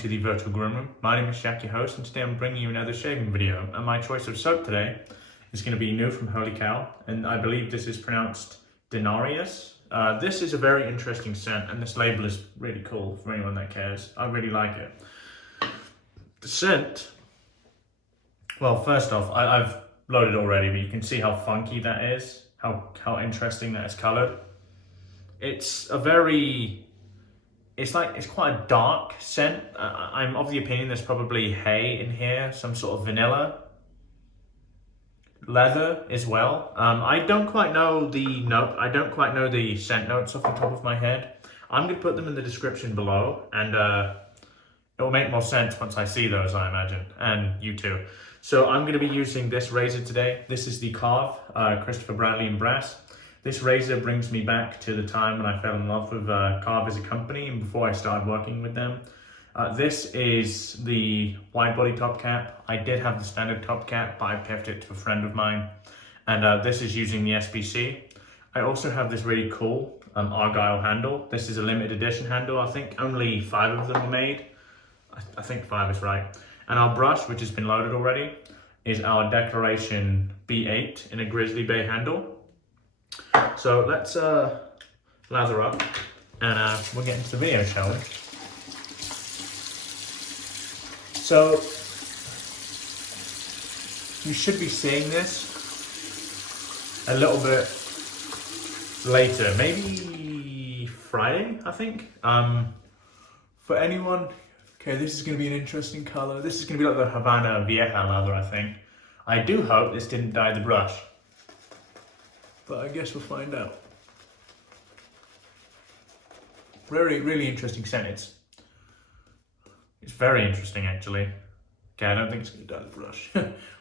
to the Virtual Groom Room. My name is Shaq, your host, and today I'm bringing you another shaving video. And my choice of soap today is going to be new from Holy Cow, and I believe this is pronounced Denarius. This is a very interesting scent, and this label is really cool for anyone that cares. I really like it. The scent, well, first off, I've loaded already, but you can see how funky that is, how interesting that is colored. It's quite a dark scent. I'm of the opinion there's probably hay in here, some sort of vanilla, leather as well. I don't quite know the scent notes off the top of my head. I'm gonna put them in the description below, and it will make more sense once I see those, I imagine, and you too. So I'm gonna be using this razor today. This is the Karve, Christopher Bradley in brass. This razor brings me back to the time when I fell in love with Karve as a company and before I started working with them. This is the wide body top cap. I did have the standard top cap, but I piffed it to a friend of mine. And this is using the SBC. I also have this really cool Argyle handle. This is a limited edition handle. I think only 5 of them were made. I think 5 is right. And our brush, which has been loaded already, is our Declaration B8 in a Grizzly Bay handle. So let's lather up and we'll get into the video, shall we? So you should be seeing this a little bit later, maybe Friday, I think. For anyone, okay, this is going to be an interesting color. This is going to be like the Havana Vieja leather, I think. I do hope this didn't dye the brush, but I guess we'll find out. Really interesting scent. It's very interesting, actually. Okay, I don't think it's going to dye the brush,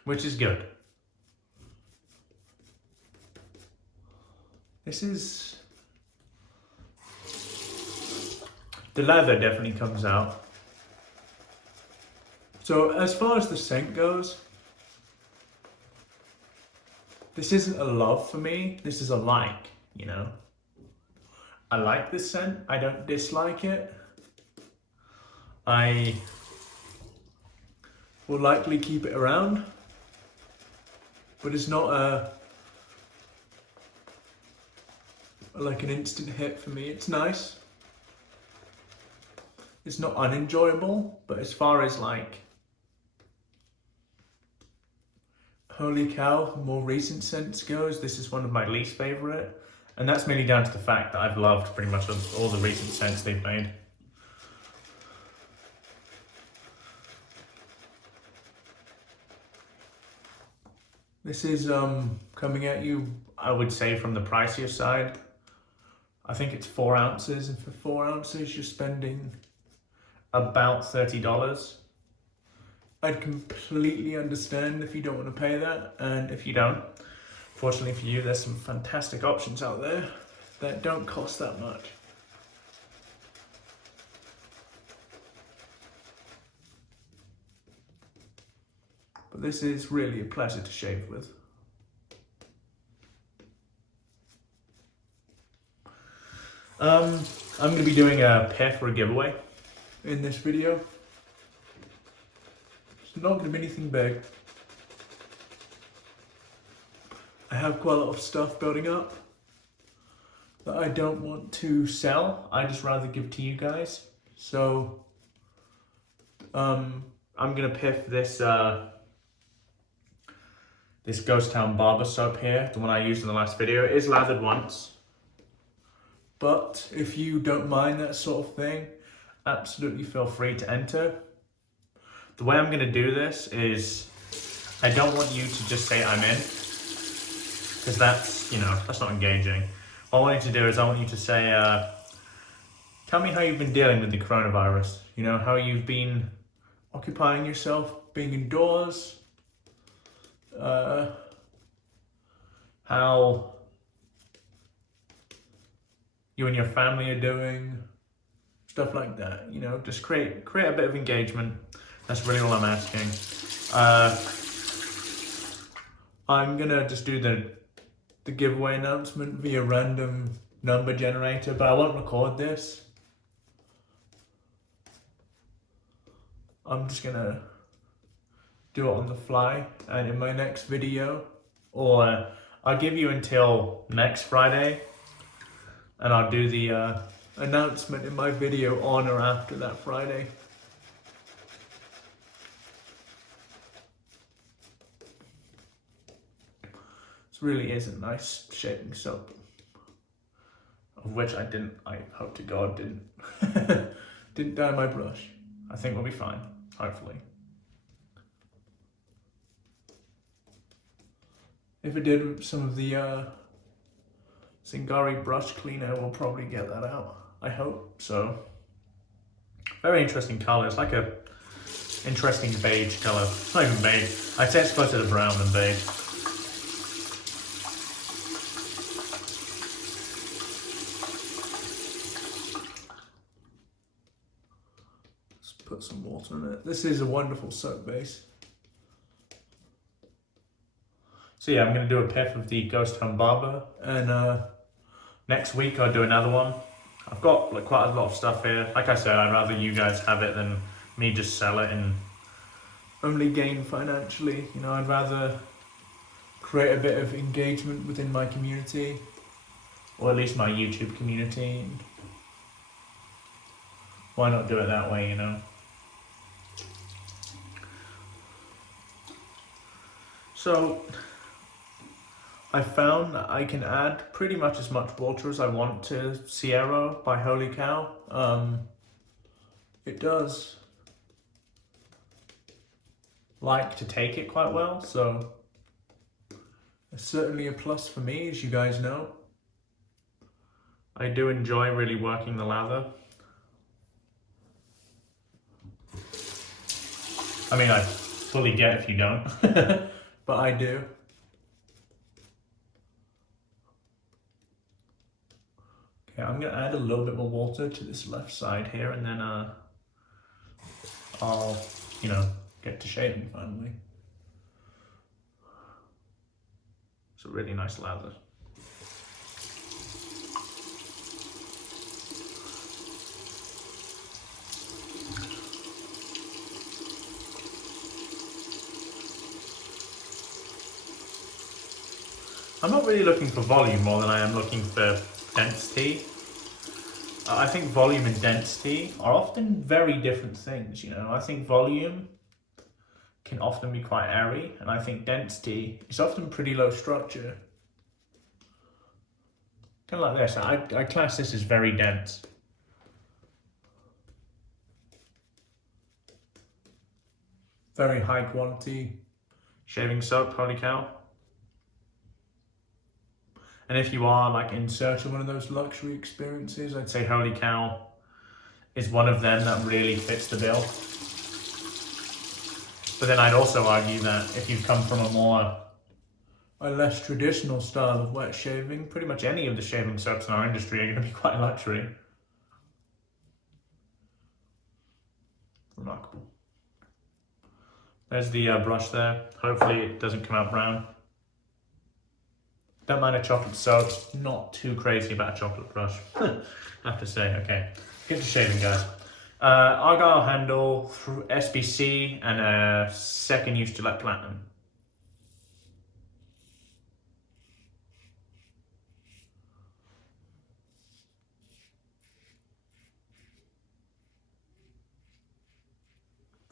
which is good. This is... the leather definitely comes out. So as far as the scent goes, this isn't a love for me, this is a like, you know. I like this scent, I don't dislike it. I will likely keep it around, but it's not like an instant hit for me. It's nice. It's not unenjoyable, but as far as like Holy Cow, more recent scents goes, this is one of my least favorite. And that's mainly down to the fact that I've loved pretty much all the recent scents they've made. This is coming at you, I would say, from the pricier side. I think it's 4 ounces, and for 4 ounces you're spending about $30. I'd completely understand if you don't want to pay that, and if you don't, fortunately for you, there's some fantastic options out there that don't cost that much. But this is really a pleasure to shave with. I'm going to be doing a pair for a giveaway in this video. It's not going to be anything big. I have quite a lot of stuff building up that I don't want to sell. I just rather give to you guys. So I'm gonna piff this this Ghost Town Barber soap here, the one I used in the last video. It is lathered once, but if you don't mind that sort of thing, absolutely feel free to enter. The way I'm gonna do this is, I don't want you to just say I'm in, because that's, you know, that's not engaging. What I want you to do is I want you to say, tell me how you've been dealing with the coronavirus. You know, how you've been occupying yourself, being indoors, how you and your family are doing, stuff like that. You know, just create a bit of engagement. That's really all I'm asking. I'm gonna just do the giveaway announcement via random number generator, but I won't record this. I'm just gonna do it on the fly, and in my next video, or I'll give you until next Friday, and I'll do the announcement in my video on or after that Friday. This really is a nice shaving soap, of which I hope to God didn't dye my brush. I think we'll be fine, hopefully. If it did, some of the Zingari brush cleaner will probably get that out. I hope so. Very interesting colour. It's like a interesting beige colour. It's not even beige. I'd say it's closer to brown than beige. Let's put some water in it. This is a wonderful soap base. So yeah, I'm going to do a piff of the Ghost Home Barber, and next week I'll do another one. I've got like quite a lot of stuff here. Like I said, I'd rather you guys have it than me just sell it and only gain financially. You know, I'd rather create a bit of engagement within my community, or at least my YouTube community. And why not do it that way, you know? So I found that I can add pretty much as much water as I want to Sierra by Holy Cow. It does like to take it quite well, so it's certainly a plus for me, as you guys know. I do enjoy really working the lather. I mean, I fully get if you don't, but I do. I'm going to add a little bit more water to this left side here, and then I'll, you know, get to shaving finally. It's a really nice lather. I'm not really looking for volume more than I am looking for density. I think volume and density are often very different things, you know. I think volume can often be quite airy, and I think density is often pretty low structure. Kind of like this. I class this as very dense. Very high quality shaving soap, Holy Cow. And if you are like in search of one of those luxury experiences, I'd say Holy Cow is one of them that really fits the bill. But then I'd also argue that if you've come from a less traditional style of wet shaving, pretty much any of the shaving soaps in our industry are going to be quite luxury. Remarkable. There's the brush there. Hopefully it doesn't come out brown. Don't mind a chocolate soap, not too crazy about a chocolate brush, I have to say. Okay, get to shaving, guys. Argyle handle through SBC and a second use Gillette Platinum.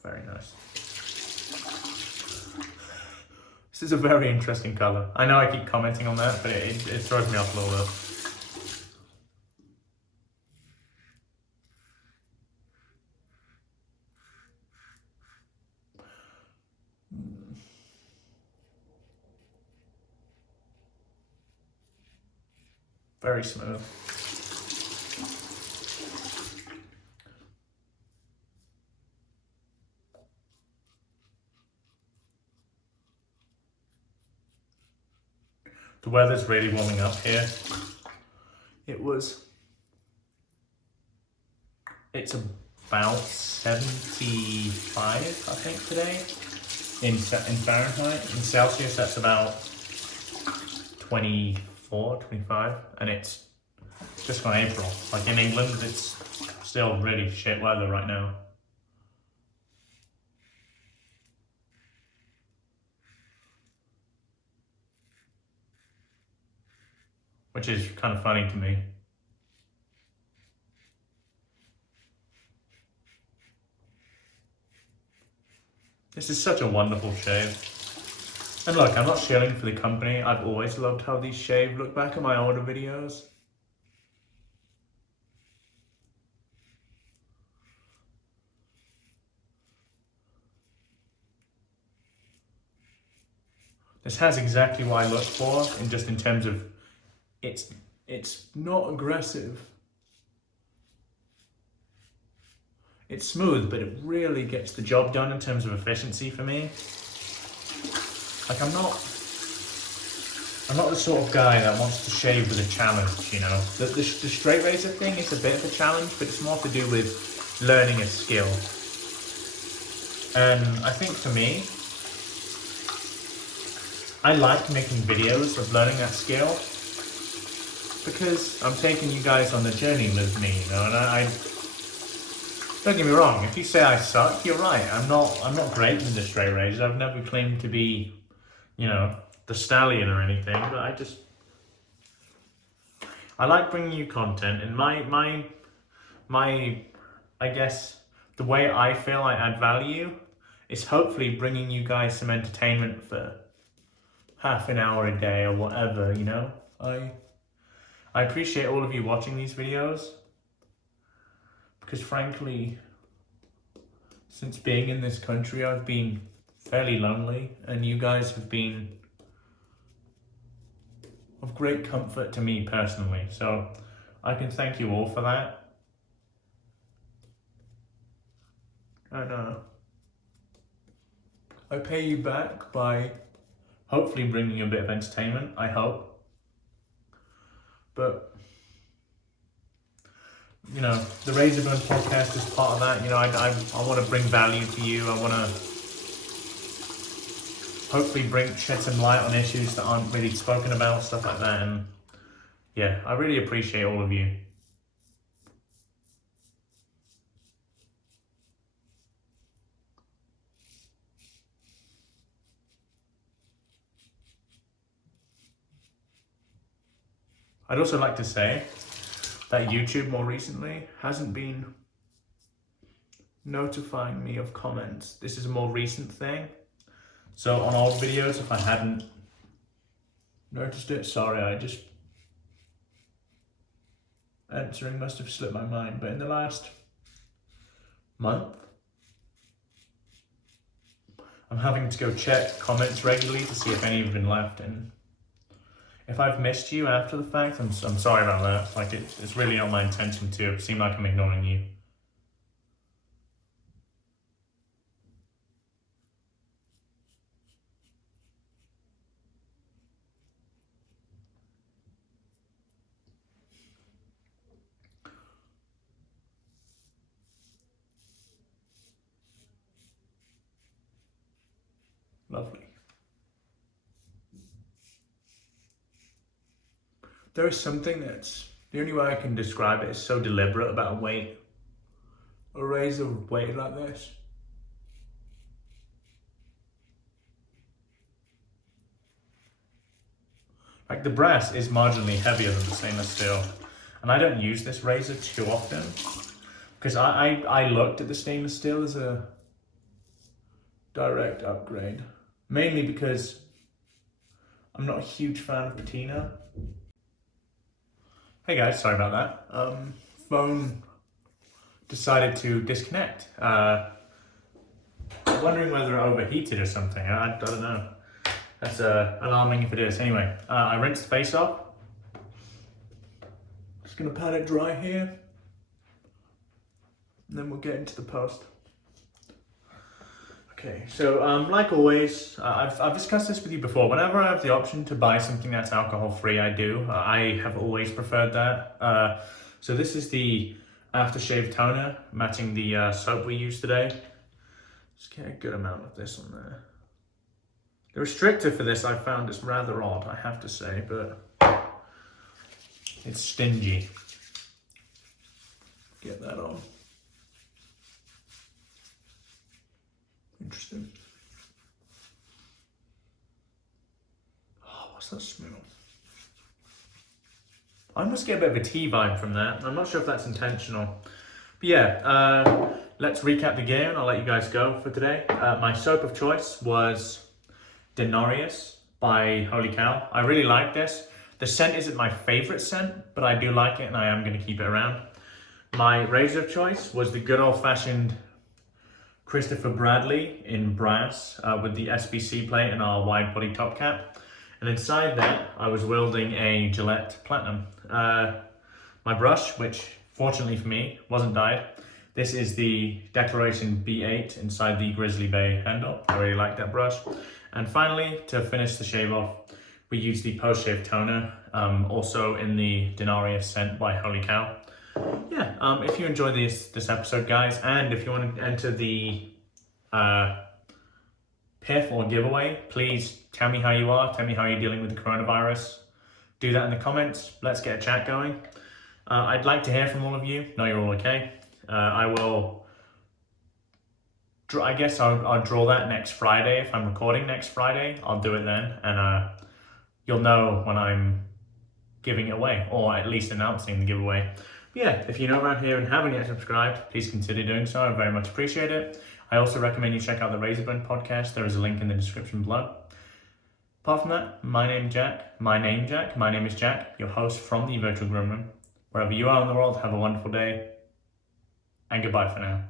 Very nice. This is a very interesting colour. I know I keep commenting on that, but it throws me off a little bit. Very smooth. The weather's really warming up here. It's about 75, I think, today in Fahrenheit. In Celsius, that's about 24, 25, and it's just gone April. Like in England, it's still really shit weather right now. which is kind of funny to me. This is such a wonderful shave. And look, I'm not shilling for the company. I've always loved how these shave. Look back at my older videos. This has exactly what I look for, and just in terms of it's not aggressive. It's smooth, but it really gets the job done in terms of efficiency for me. Like I'm not the sort of guy that wants to shave with a challenge, you know. The straight razor thing is a bit of a challenge, but it's more to do with learning a skill. And I think for me, I like making videos of learning that skill because I'm taking you guys on the journey with me, you know. And I don't get me wrong. If you say I suck, you're right. I'm not great with the straight razors. I've never claimed to be, you know, the stallion or anything. But I like bringing you content, and my I guess the way I feel I add value is hopefully bringing you guys some entertainment for half an hour a day or whatever, you know. I appreciate all of you watching these videos because frankly, since being in this country, I've been fairly lonely, and you guys have been of great comfort to me personally. So I can thank you all for that. And I pay you back by hopefully bringing you a bit of entertainment, I hope. But, you know, the Razor Burn podcast is part of that. You know, I want to bring value to you. I want to hopefully shed some light on issues that aren't really spoken about, stuff like that. And yeah, I really appreciate all of you. I'd also like to say that YouTube more recently hasn't been notifying me of comments. This is a more recent thing. So on old videos, if I hadn't noticed it, sorry, answering must have slipped my mind. But in the last month, I'm having to go check comments regularly to see if any have been left. And if I've missed you after the fact, I'm sorry about that. Like it's really not my intention to. It seemed like I'm ignoring you. Lovely. There is something the only way I can describe it is so deliberate about a razor weight like this. Like the brass is marginally heavier than the stainless steel, and I don't use this razor too often because I looked at the stainless steel as a direct upgrade, mainly because I'm not a huge fan of patina. Hey guys, sorry about that. Phone decided to disconnect. Wondering whether it overheated or something. I don't know. That's alarming if it is. Anyway, I rinsed the face off. Just gonna pat it dry here. And then we'll get into the post. Okay, so like always, I've discussed this with you before. Whenever I have the option to buy something that's alcohol-free, I do. I have always preferred that. So this is the Aftershave toner, matching the soap we used today. Just get a good amount of this on there. The restrictor for this I found is rather odd, I have to say, but it's stingy. Get that on. Interesting. Oh, what's that smell? I almost get a bit of a tea vibe from that. I'm not sure if that's intentional. But yeah, let's recap the gear and I'll let you guys go for today. My soap of choice was Denarius by Holy Cow. I really like this. The scent isn't my favorite scent, but I do like it and I am going to keep it around. My razor of choice was the good old-fashioned Christopher Bradley in brass with the SBC plate and our wide body top cap. And inside that, I was wielding a Gillette Platinum. My brush, which fortunately for me wasn't dyed. This is the Declaration B8 inside the Grizzly Bay handle. I really like that brush. And finally, to finish the shave off, we used the post-shave toner, also in the Denarius scent by Holy Cow. Yeah, if you enjoyed this episode, guys, and if you want to enter the PIF or giveaway, please tell me how you are. Tell me how you're dealing with the coronavirus. Do that in the comments. Let's get a chat going. I'd like to hear from all of you. Know you're all okay. I guess I'll draw that next Friday. If I'm recording next Friday, I'll do it then. And you'll know when I'm giving it away, or at least announcing the giveaway. But yeah, if you're not around here and haven't yet subscribed, please consider doing so. I very much appreciate it. I also recommend you check out the Razorburn podcast. There is a link in the description below. Apart from that, my name is Jack, your host from the Virtual Groom Room. Wherever you are in the world, have a wonderful day, and goodbye for now.